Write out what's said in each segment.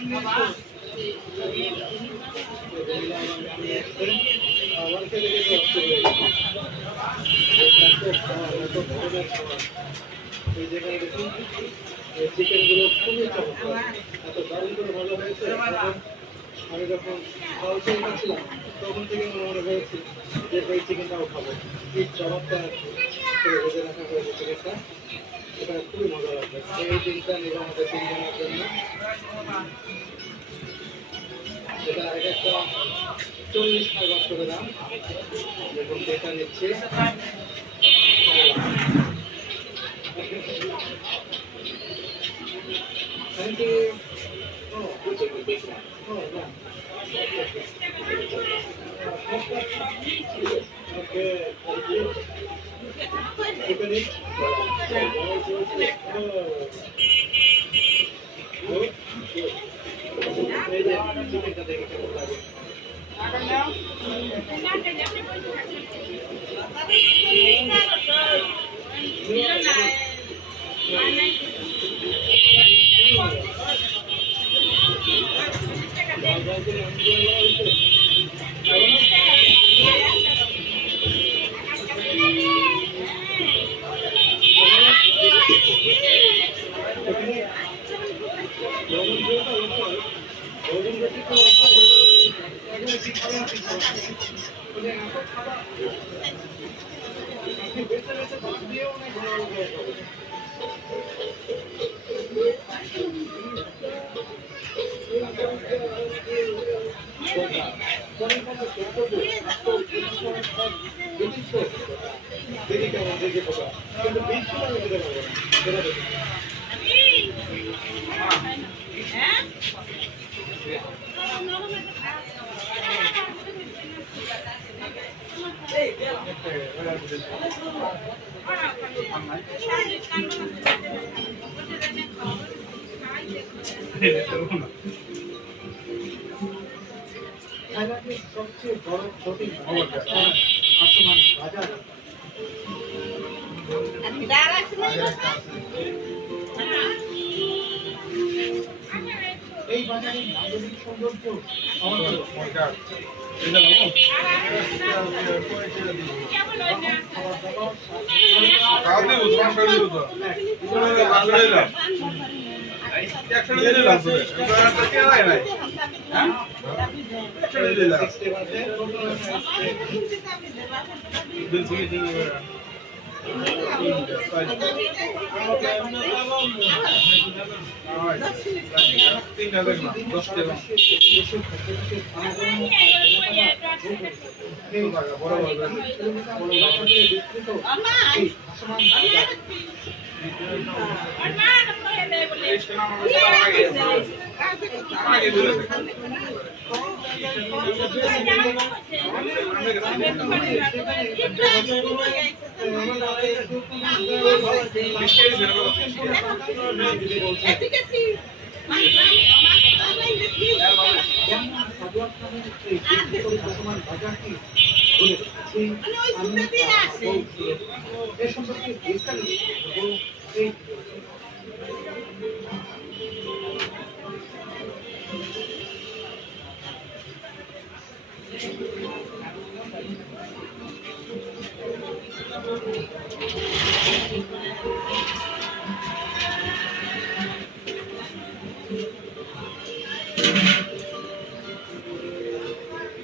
এই জায়গায় দেখুন চিকেন গুলো খুবই চমৎকার, এত দারুণ করে ভালো হয়েছে। আমি যখন খাওয়াতে খাচ্ছিলাম তখন থেকে মনে হয়েছে যে এই চিকেনটাও খাবো। এই চমৎকার করে ভেজে রাখা হয়েছে চিকেনটা, এটা খুবই মজা লাগবে। এই দিনটা নেব আমাদের তিনজনের জন্য। এটা এক একটা 40 টাকা করে দাম। দেখুন এটা নিচ্ছে Thank you. Oh, we'll take the big one. Oh, no. Okay. Thank you. Open it. Oh. Good. Good. Chicken take it. থাইল্যান্ডের সবচেয়ে বড় শপিং মল আসমান বাজার। এই বাজারের নান্দনিক সৌন্দর্য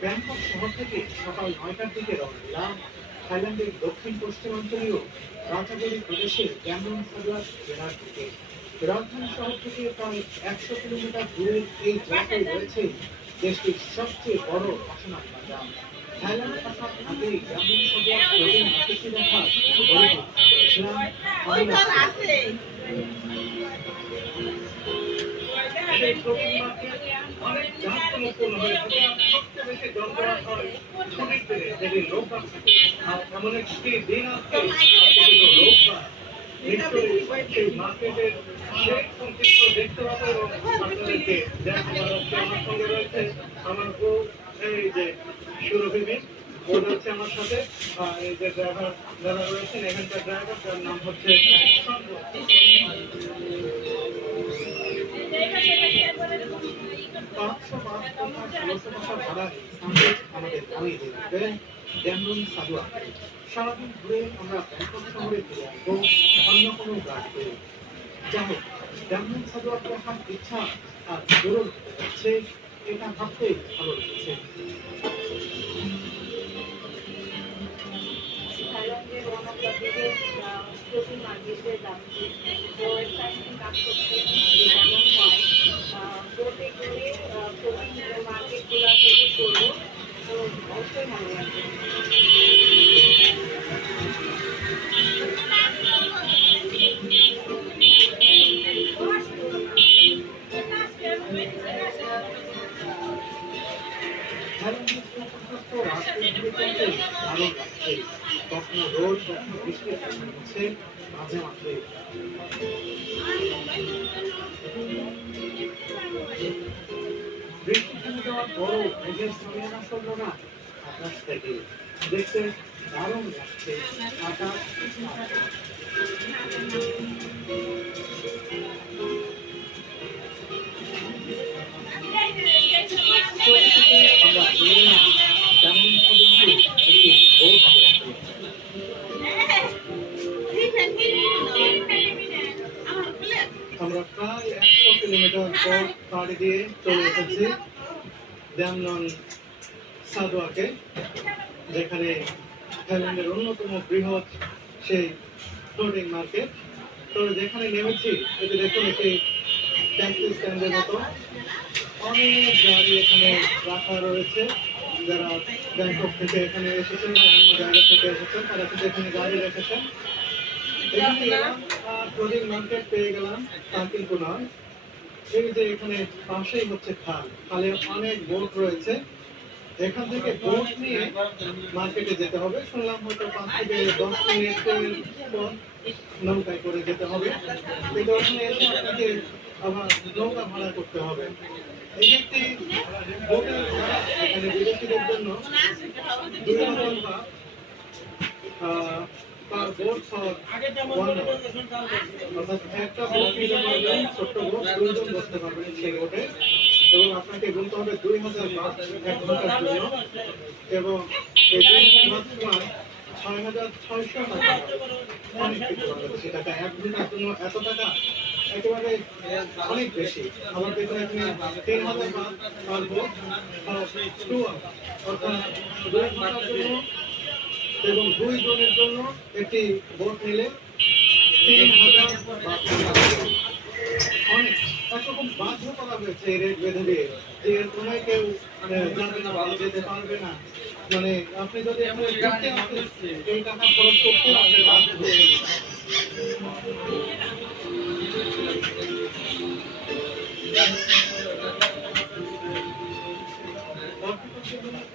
ব্যাংকক শহর থেকে সকাল ৯টার দিকে রওনা দিলাম থাইল্যান্ডের দক্ষিণ পশ্চিমাঞ্চলীয় রাচাবরি প্রদেশের ক্যামরন সাবলাস জেলার দিকে। রাজধানী শহর থেকে প্রায় ১০০ কিলোমিটার দূরের এই জায়গায় রয়েছে দেশটির সবচেয়ে বড় আসনার বাজার। থাইল্যান্ড আসার আগে ক্যামরন সাবলাস প্রধান অতিথি দেখার অনেক জাঁকজমকপূর্ণ হয়ে থাকে। সবচেয়ে বেশি জমজমাট হয় ছুটির দিনে, যেদিন রোববার থাকে। আর এমন একটি দিন আসছে রোববার। নিশ্চয়ই মার্কেটের শেষ সংক্ষিপ্ত দেখতে পাবো এবং আপনাদেরকে দেখাবার হচ্ছে। আমার সঙ্গে রয়েছে আমার বউ, এই যে সুরভি মিস, ও যাচ্ছে আমার সাথে। এই যে ড্রাইভার যারা রয়েছেন, এখানকার ড্রাইভার, যার নাম হচ্ছে সঞ্জয়। 500 টাকা 1600 টাকা ভাড়া সাময়িক আমাদের নামিয়ে দেবেন ড্যামরুন সাদুয়া। সারাদিন ঘুরে আমরা ব্যাংকক শহরে ফিরে আসবো অন্য কোনো গাড়িতে। যাই হোক, ড্যামরুন সাদুয়া দেখার ইচ্ছা আর পূরণ হতে যাচ্ছে, এটা ভাবতেই ভালো লাগছে। থাইল্যান্ডের one of the biggest floating মার্কেটের যাচ্ছে, তো এক্সাইটমেন্ট কাজ করছে যে কেমন হয় বোটে করে ফ্লোটিং মার্কেটগুলো ভিজিট করবো, তো অবশ্যই ভালো লাগবে। থাইল্যান্ডের রাস্তাগুলি চলতে ভালো লাগছে, কখনো রোদ কখনো বৃষ্টি হচ্ছে মাঝে মাঝে। বৃষ্টি থেমে যাওয়ার পরও মেঘের ছায়া সরল না আকাশ থেকে, দেখতে দারুণ লাগছে আকাশ। আমরা যেমন একটি বোট রয়েছে। আমরা প্রায় 100 কিলোমিটার পথ পাড়ি দিয়ে চলে এসেছি ড্যামনন সাদোয়াকে, যেখানে থাইল্যান্ডের অন্যতম বৃহৎ সেই ফ্লোটিং মার্কেট। তো যেখানে নেমেছি এটি দেখুন একটি ট্যাক্সি স্ট্যান্ডের মতো, অনেক গাড়ি এখানে রাখা রয়েছে। যারা ব্যাংকক থেকে এখানে এসেছেন বা অন্য জায়গা থেকে এসেছেন তারা কিন্তু এখানে গাড়ি রেখেছেন। এখানে এলাম ফ্লোটিং মার্কেট পেয়ে গেলাম, তা কিন্তু নয়। এই যে এখানে পাশেই হচ্ছে খাল, খালে অনেক বোট রয়েছে। এখান থেকে বোট নিয়ে মার্কেটে যেতে হবে, শুনলাম হয়তো 5 থেকে 10 মিনিটের পথ নৌকায় করে যেতে হবে। কিন্তু ওখানে এসে আপনাকে আবার নৌকা ভাড়া করতে হবে। এই একটি বোটের ভাড়া এখানে বিদেশিদের জন্য 2000 বাht পার বোট ফর 1 hour। অর্থাৎ একটা বোট নিতে পারবেন, ছোট্ট বোট 2 জন বসতে পারবেন সেই বোটে, এবং আপনাকে গুনতে হবে 2000 বাht 1 ঘন্টার জন্য, এবং এই 2000 বাht সমান 6600 টাকা। অনেক কিছু বাংলাদেশি টাকা 1 ঘন্টার জন্য এত টাকা একেবারে অনেক বেশি। আমার দেখুন এখানে 3000 বাht পার বোট 2 hour, অর্থাৎ 2 ঘন্টার জন্য এবং 2 জনের জন্য একটি বোট নিলে 3000 বাht। অনেক একরকম বাধ্য করা হয়েছে এই রেট বেঁধে দিয়ে, যে এর কোনো কেউ যাবে না বা যেতে পারবে না। মানে আপনি যদি এখানে ঘুরতে আসেন এই টাকা খরচ করতে আপনি বাধ্য হয়ে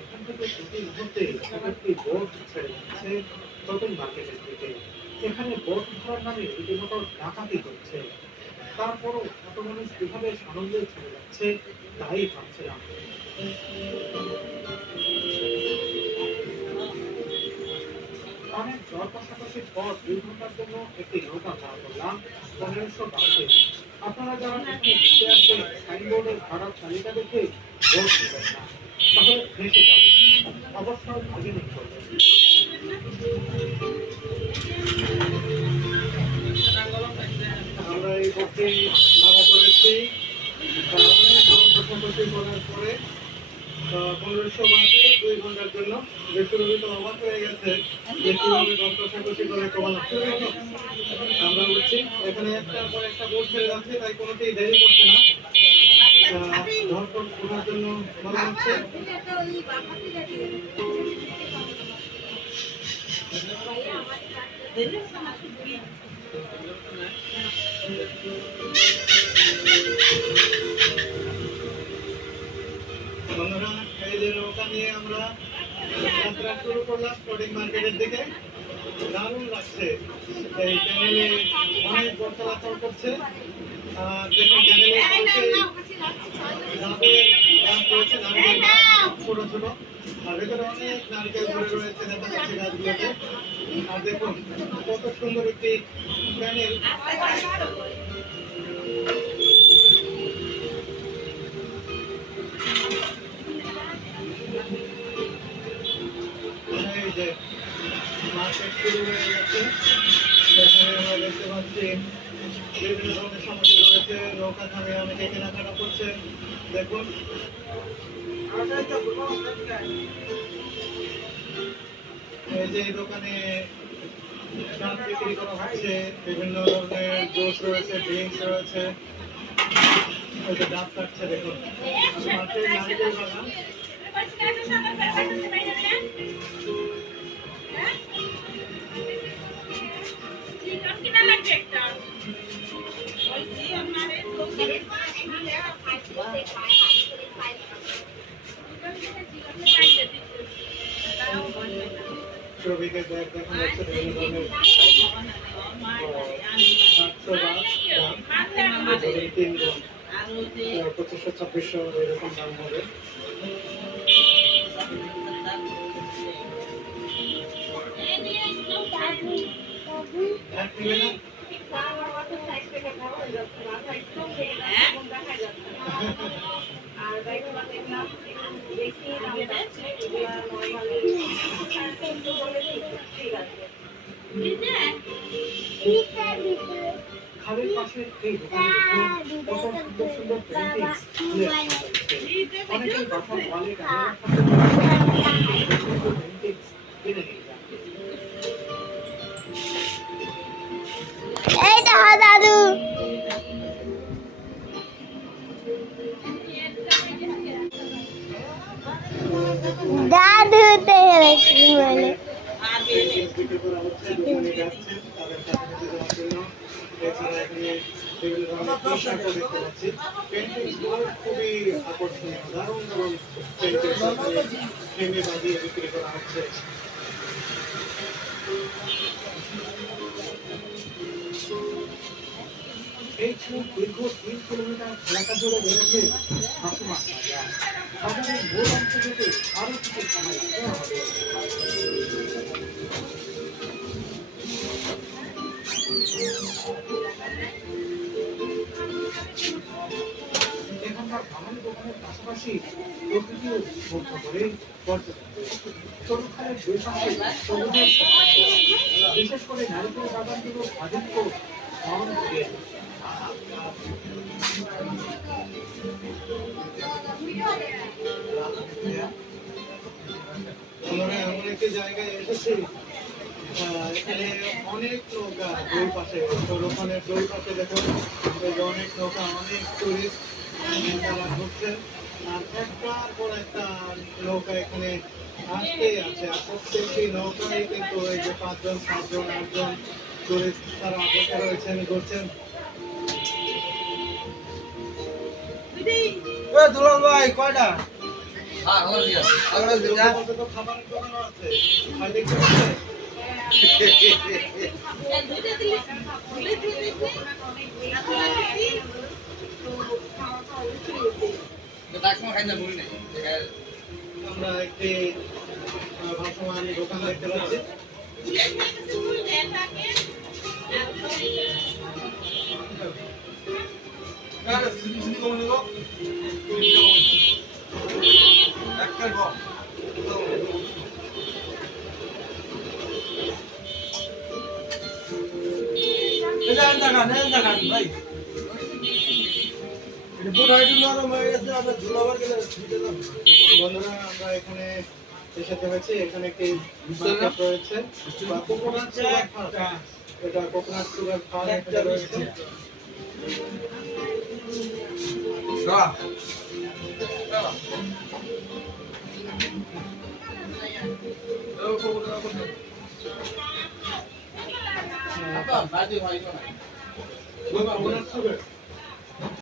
এখান থেকে প্রতি মুহূর্তে একটি বোট ছেড়ে যাচ্ছে নতুন মার্কেটের দিকে। এখানে বোট ধরার নামে রীতিমতো ডাকাতি করছে, তারপরও এত মানুষ কিভাবে সানন্দে ছেড়ে যাচ্ছে তাই ভাবছিলাম। অনেক দর কষাকষির পর 2 ঘন্টার জন্য একটি নৌকা ভাড়া করলাম 1500 বাটে। আপনারা যারা এখানে ঘুরতে আসবেন সাইনবোর্ডের ভাড়ার তালিকা দেখে ভোট দেবেন না, তাহলে ফেঁসে যাবেন। অবশ্যই বার্গেনিং করবেন। আমরা এই বোটটি ভাড়া করেছি অনেক দর কষাকষি করার পরে 1500 বাটে 2 ঘন্টার জন্য। বেশিরভাগই তো অবাক হয়ে গেছে যে কিভাবে দর কষাকষি করে কমালাম। আমরা বলছি এখানে একটার পর একটা বোট ছেড়ে যাচ্ছে, তাই কোনোতেই দেরি করছে না। ধরপর ওঠার জন্য বলা হচ্ছে। বন্ধুরা, এই যে নৌকা নিয়ে আমরা যাত্রা শুরু করলাম ফ্লোটিং মার্কেটের দিকে। দারুণ লাগছে, এই ক্যানেলে অনেক বোট চলাচল করছে। দেখুন ক্যানেলে ডাবের গাছ রয়েছে, নারকেল গাছ ছোট ছোট, আর ভেতরে অনেক নারকেল ধরে রয়েছে দেখা যাচ্ছে গাছগুলোতে। আর দেখুন কত সুন্দর একটি ক্যানেল। শুরু হয়ে গেছে। এখানে আমরা দেখতে পাচ্ছি বিভিন্ন ধরনের সামগ্রী রয়েছে, নৌকা খানে অনেকে কেনাকাটা করছে। দেখুন এই যে এই দোকানে শাক বিক্রি করা হচ্ছে, বিভিন্ন ধরনের জুস রয়েছে, ড্রিঙ্কস রয়েছে। ওই যে ডাব কাটছে দেখুন, পাশে নারকেল বাগান। শ্রমিকের ব্যাগ দেখা যাচ্ছে, বিভিন্ন ধরনের 700 দাম, 2500 2600 এরকম দাম হবে। এক নেবে না? আর বাইকগুলো দেখলাম একটু বেশি দাম যাচ্ছে, এগুলা নর্মালি 350 বলে ঠিক আছে। খালের পাশে এই দোকানে কত সুন্দর সুন্দর পেইন্টিংস ফুলের সাথে। অনেকেই বাসার ওয়ালে পেইন্টিংস কিনে নিয়ে যান। এই দেখো দাদু, দাদুতে হেরেছি বলে। পেইন্টিংস বিক্রি করা হচ্ছে, দোকানে যাচ্ছেন তাদের কাছে নিতে যাওয়ার জন্য। এছাড়া এখানে বিভিন্ন ধরনের পোশাকও দেখতে পাচ্ছি। পেইন্টিংস গুলো খুবই আকর্ষণীয়, দারুণ দারুণ পেইন্টিংস ফ্রেমে বাঁধিয়ে বিক্রি করা হচ্ছে। এই ছোট দীর্ঘ 3 কিলোমিটার এলাকা জুড়ে রয়েছে ভাসমান বাজার। বাজারের মূল অংশ থেকে আরো কিছু সময় দেওয়া হবে। এখানকার বাঙালি দোকানের পাশাপাশি প্রকৃতিও মুগ্ধ করে পর্যটন। সরু খালের দুই পাশে সবুজের সমাহার। বিশেষ করে নারকেল বাগানগুলোর আধিক্য মন দিয়ে আমরা এমন একটি জায়গায় এসেছি, এখানে অনেক নৌকা দুই পাশে, সরুখানের দুই পাশে দেখুন এই যে অনেক নৌকা, অনেক টুরিস্ট তারা ঘুরছেন। আর একটার পর একটা নৌকা এখানে আসতেই আছে। আর প্রত্যেকটি নৌকায় কিন্তু এই যে 5 জন 7 জন 8 জন টুরিস্ট তারা বসে রয়েছেন, ঘুরছেন। দুলাল ভাই কয়টা? আমাদের তো খাবারের দোকানও আছে, আর দেখতে পাচ্ছেন আমরা একটি ভাসমান দোকান দেখতে পাচ্ছি। ভাই বন্ধুরা আমরা এখানে এসে হয়েছে, এখানে একটি মার্কেট রয়েছে, কোকোনাট সুগার ফার্ম। এটা কোকোনাট সুগার ফার্ম এখানে রয়েছে। Coconut sugar